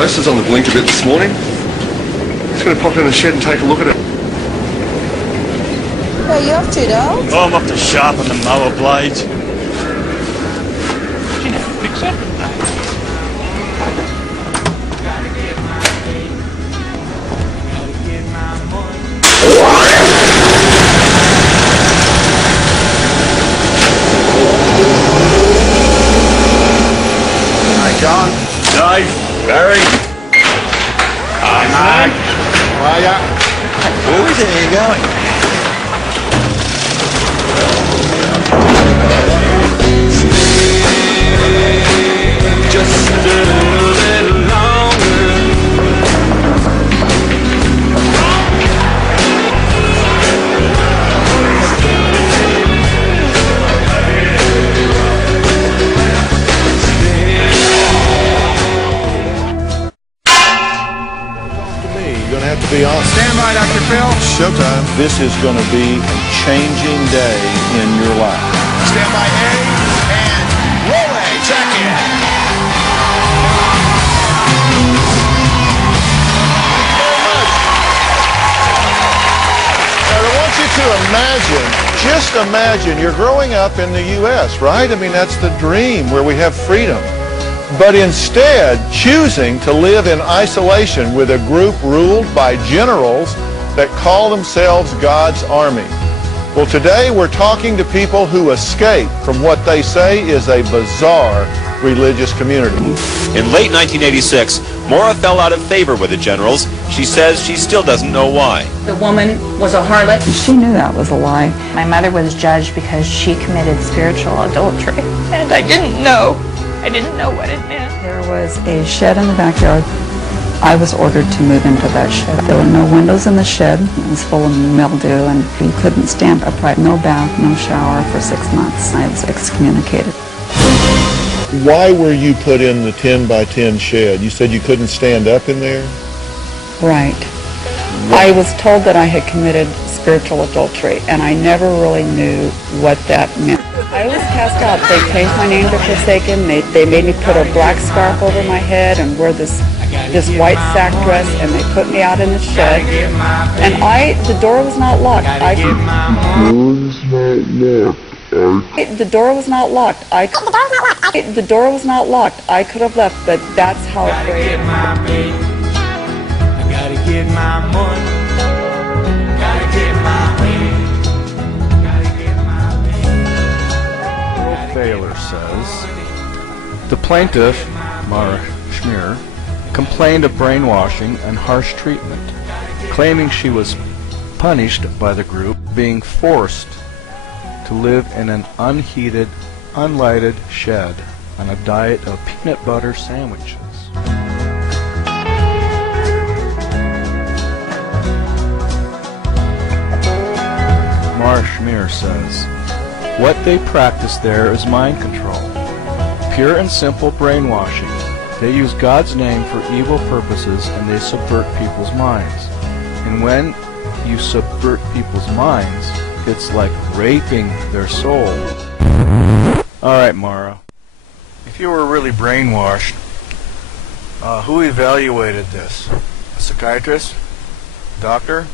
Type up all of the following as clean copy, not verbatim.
Posters on the blink a bit this morning. Just going to pop in the shed and take a look at it. Where are you off to, Dale? Oh, I'm off to sharpen the mower blades. You know, fix it. Hi, John. Dave. Barry. Hi, Mark. How are ya? Where are you going? Just a little longer. You're going to have to be on. Stand by, Dr. Phil. Showtime. This is going to be a changing day in your life. Stand by A and roll A. Check in. I want you to imagine, just imagine, you're growing up in the U.S., right? I mean, that's the dream where we have freedom. But instead, choosing to live in isolation with a group ruled by generals that call themselves God's army. Well, today we're talking to people who escape from what they say is a bizarre religious community. In late 1986, Maura fell out of favor with the generals. She says she still doesn't know why. The woman was a harlot. She knew that was a lie. My mother was judged because she committed spiritual adultery, and I didn't know. I didn't know what it meant. There was a shed in the backyard. I was ordered to move into that shed. There were no windows in the shed. It was full of mildew, and you couldn't stand upright. No bath, no shower for 6 months. I was excommunicated. Why were you put in the 10 by 10 shed? You said you couldn't stand up in there? Right. I was told that I had committed spiritual adultery, and I never really knew what that meant. I was cast out. They changed my name to Forsaken. They made me put a black scarf over my head and wear this white sack dress, and they put me out in the shed. And the door was not locked. The door was not locked. The door was not locked. I could have left, but that's how afraid I gotta get my money. Gotta get my way. Gotta get my way. Thaler says, the plaintiff, Mara Schmier, complained of brainwashing and harsh treatment, claiming she was punished by the group, being forced to live in an unheated, unlighted shed on a diet of peanut butter sandwiches. Mara Schmier says, what they practice there is mind control, pure and simple brainwashing. They use God's name for evil purposes, and they subvert people's minds. And when you subvert people's minds, it's like raping their soul. Alright, Mara. If you were really brainwashed, who evaluated this? A psychiatrist? Doctor?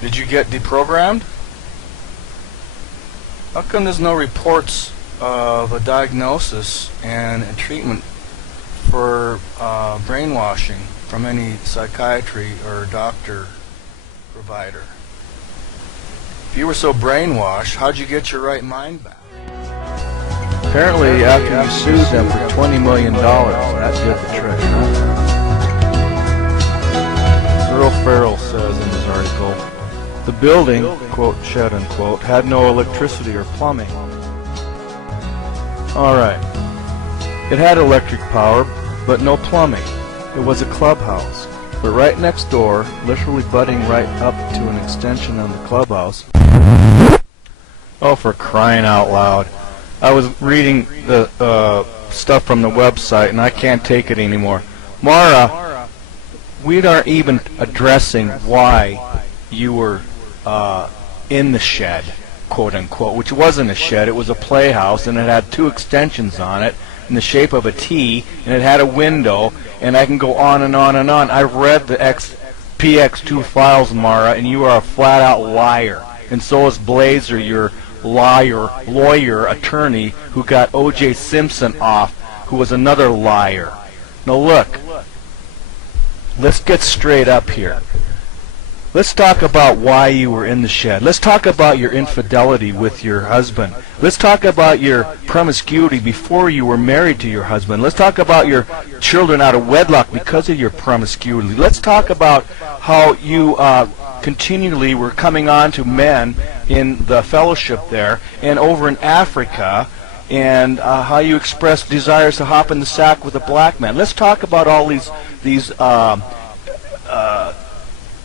Did you get deprogrammed? How come there's no reports of a diagnosis and a treatment for brainwashing from any psychiatry or doctor provider? If you were so brainwashed, how'd you get your right mind back? Apparently, after you sued them for $20 million, that did the trick, huh? Earl Farrell says in his article, the building, quote, shed, unquote, had no electricity or plumbing. Alright. It had electric power, but no plumbing. It was a clubhouse. But right next door, literally butting right up to an extension of the clubhouse. Oh, for crying out loud. I was reading the stuff from the website, and I can't take it anymore. Mara, we aren't even addressing why you were in the shed, quote unquote, which wasn't a shed, it was a playhouse, and it had 2 extensions on it, in the shape of a T, and it had a window, and I can go on and on and on. I've read the Px2 Files, Mara, and you are a flat-out liar. And so is Blazer, your lawyer, attorney, who got O.J. Simpson off, who was another liar. Now look, let's get straight up here. Let's talk about why you were in the shed. Let's talk about your infidelity with your husband. Let's talk about your promiscuity before you were married to your husband. Let's talk about your children out of wedlock because of your promiscuity. Let's talk about how you continually were coming on to men in the fellowship there and over in Africa, and how you expressed desires to hop in the sack with a black man. Let's talk about all these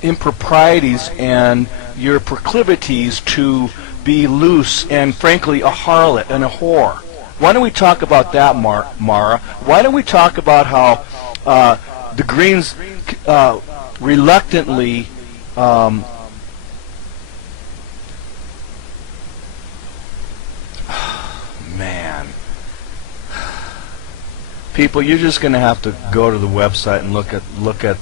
improprieties and your proclivities to be loose and, frankly, a harlot and a whore. Why don't we talk about that, Mara? Why don't we talk about how the Greens reluctantly man. People, you're just going to have to go to the website and look at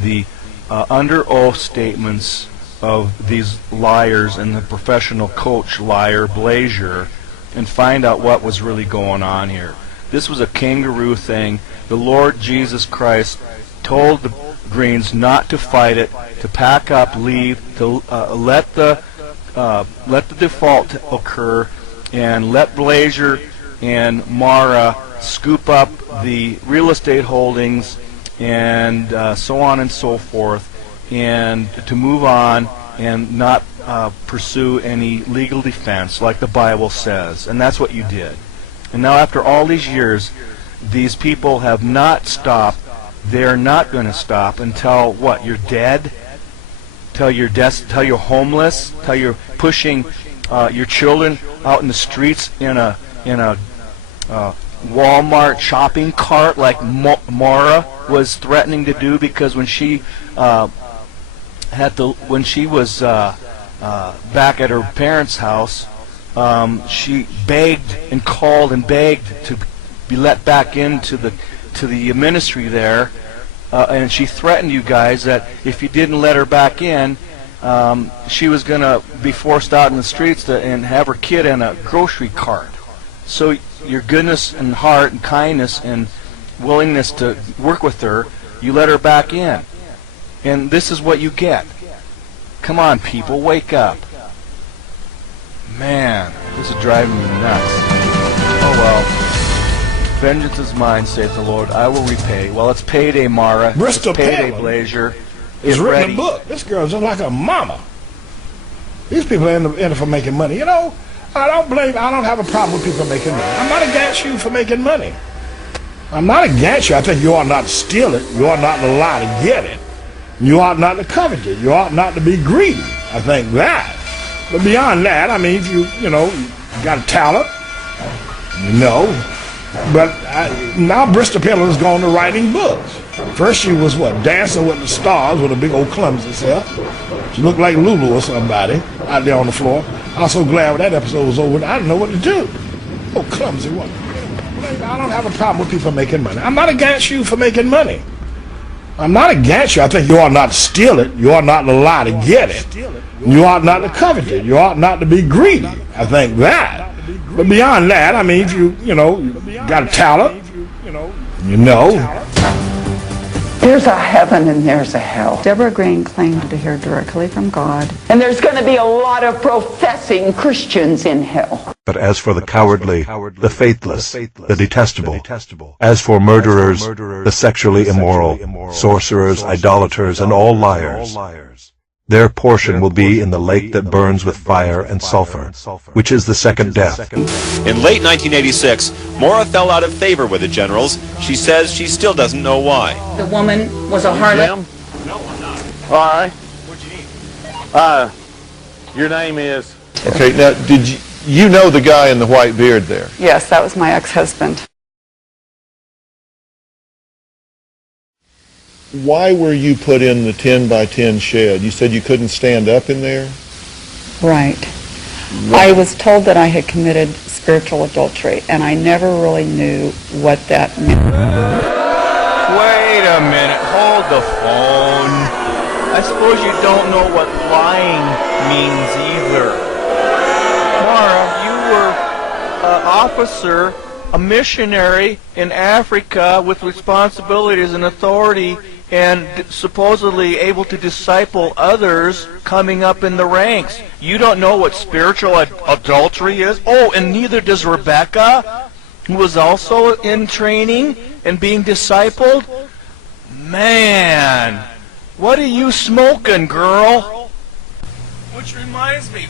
the under oath statements of these liars and the professional coach liar Blazer, and find out what was really going on here. This was a kangaroo thing. The Lord Jesus Christ told the Greens not to fight it, to pack up, leave, to let the default occur, and let Blazer and Mara scoop up the real estate holdings and so on and so forth, and to move on and not pursue any legal defense like the Bible says. And that's what you did. And now after all these years, these people have not stopped. They're not going to stop until what? You're dead? Till you're homeless? Till you're pushing your children out in the streets in a Walmart shopping cart like Mara was threatening to do, because when she was back at her parents' house, she begged and called and begged to be let back into the ministry there, and she threatened you guys that if you didn't let her back in, she was going to be forced out in the streets and have her kid in a grocery cart. So your goodness and heart and kindness and willingness to work with her, you let her back in. And this is what you get. Come on, people, wake up. Man, this is driving me nuts. Oh well. Vengeance is mine, saith the Lord. I will repay. Well, it's payday, Mara. Bristol it's payday, Palin Blazer. has Get written ready. a book. This girl's just like a mama. These people are in it for making money. You know, I don't have a problem with people making money. I'm not against you for making money. I'm not against you. I think you ought not to steal it. You ought not to lie to get it. You ought not to covet it. You ought not to be greedy. I think that. But beyond that, I mean, if you got a talent, But now Bristol Palin has gone to writing books. First she was, Dancing with the Stars with a big old clumsy self. She looked like Lulu or somebody out there on the floor. I was so glad when that episode was over, I didn't know what to do. Oh, clumsy woman. I don't have a problem with people making money. I'm not against you for making money. I'm not against you. I think you ought not to steal it. You ought not to lie to get it. You ought not to covet it. You ought not to be greedy. I think that. But beyond that, I mean, if you got a talent, There's a heaven and there's a hell. Deborah Green claimed to hear directly from God. And there's going to be a lot of professing Christians in hell. But as for the cowardly, the faithless, the detestable, as for murderers, the sexually immoral, sorcerers, idolaters, and all liars, their portion will be in the lake that burns with fire and sulfur, which is the second death. In late 1986, Maura fell out of favor with the generals. She says she still doesn't know why. The woman was a harlot. No, I'm not. All right. What'd you need? Your name is... Okay, now, did you know the guy in the white beard there? Yes, that was my ex-husband. Why were you put in the 10 by 10 shed? You said you couldn't stand up in there? Right. I was told that I had committed spiritual spiritual adultery, and I never really knew what that meant. Wait a minute, hold the phone. I suppose you don't know what lying means either. Mara, you were an officer, a missionary in Africa with responsibilities and authority and supposedly able to disciple others coming up in the ranks. You don't know what spiritual adultery is? Oh, and neither does Rebecca, who was also in training and being discipled? Man, what are you smoking, girl? Which reminds me,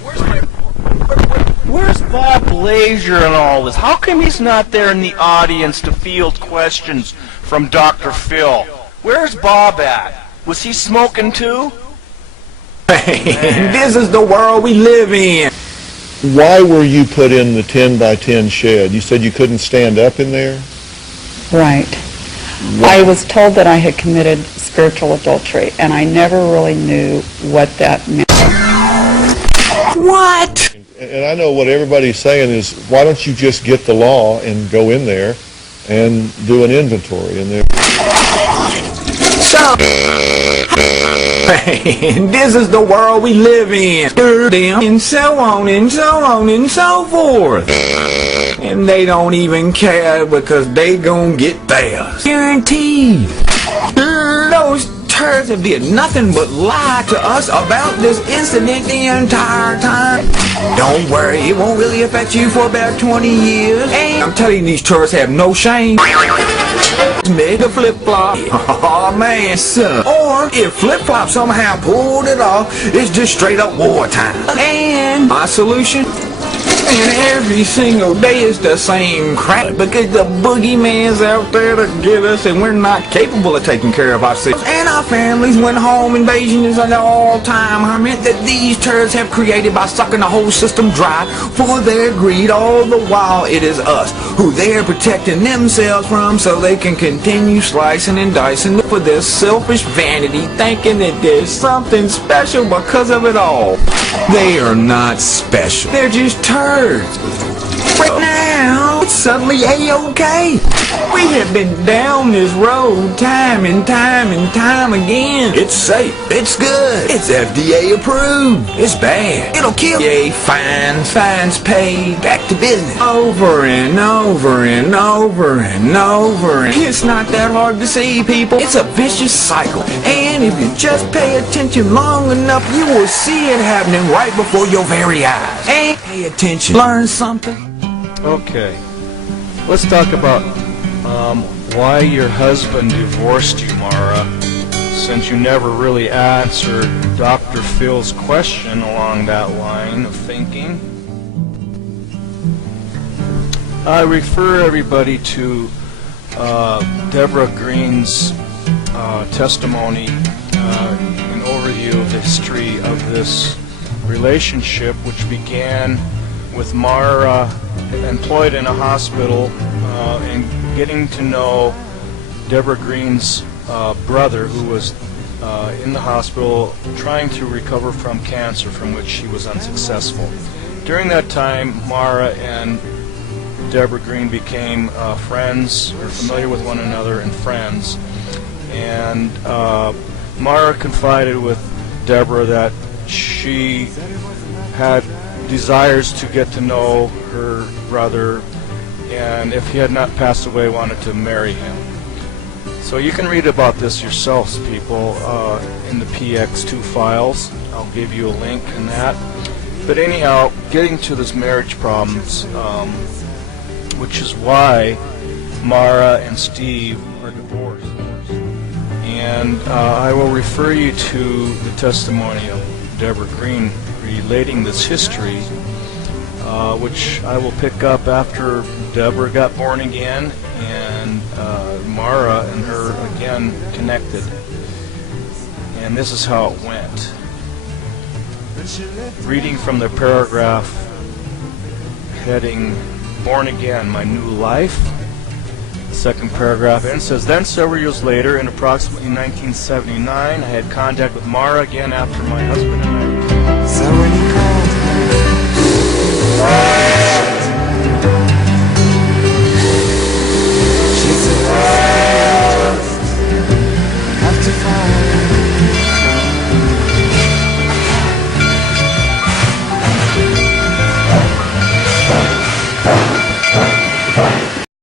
where's Bob Blazier in all this? How come he's not there in the audience to field questions from Dr. Phil? Where's Bob at? Was he smoking too? This is the world we live in. Why were you put in the 10 by 10 shed? You said you couldn't stand up in there? Right. I was told that I had committed spiritual adultery, and I never really knew what that meant. What? And I know what everybody's saying is, why don't you just get the law and go in there and do an inventory in there? So, this is the world we live in. And so on and so on and so forth. And they don't even care because they gonna get theirs. Guaranteed. Those turds have did nothing but lie to us about this incident the entire time. Don't worry, it won't really affect you for about 20 years. And I'm telling you, these turds have no shame. Made a flip-flop. Oh man, son. Or if flip-flop somehow pulled it off, it's just straight up wartime. And my solution? And every single day is the same crap because the boogeyman's out there to get us and we're not capable of taking care of ourselves. And our families when home invasion is an all-time hermit that these turds have created by sucking the whole system dry for their greed. All the while it is us who they're protecting themselves from so they can continue slicing and dicing for their selfish vanity, thinking that there's something special because of it all. They are not special. They're just turds. Right now, it's suddenly A-OK. We have been down this road time and time and time again. It's safe. It's good. It's FDA approved. It's bad. It'll kill you. Fines paid. Back to business. Over and over and over and over. It's not that hard to see, people. It's a vicious cycle. And if you just pay attention long enough, you will see it happening right before your very eyes. And pay attention. Learn something. Okay, let's talk about why your husband divorced you, Mara, since you never really answered Dr. Phil's question along that line of thinking. I refer everybody to Deborah Green's testimony, an overview of the history of this relationship, which began with Mara employed in a hospital and getting to know Deborah Green's brother, who was in the hospital trying to recover from cancer from which she was unsuccessful. During that time, Mara and Deborah Green became friends, or familiar with one another and friends. And Mara confided with Deborah that she had desires to get to know her brother, and if he had not passed away, wanted to marry him. So you can read about this yourselves, people, in the Px2 Files. I'll give you a link in that. But anyhow, getting to this marriage problems, which is why Mara and Steve are divorced. And I will refer you to the testimony of Deborah Green relating this history, which I will pick up after Deborah got born again and Mara and her again connected. And this is how it went. Reading from the paragraph heading Born Again, My New Life. The second paragraph ends, says, then several years later, in approximately 1979, I had contact with Mara again after my husband and I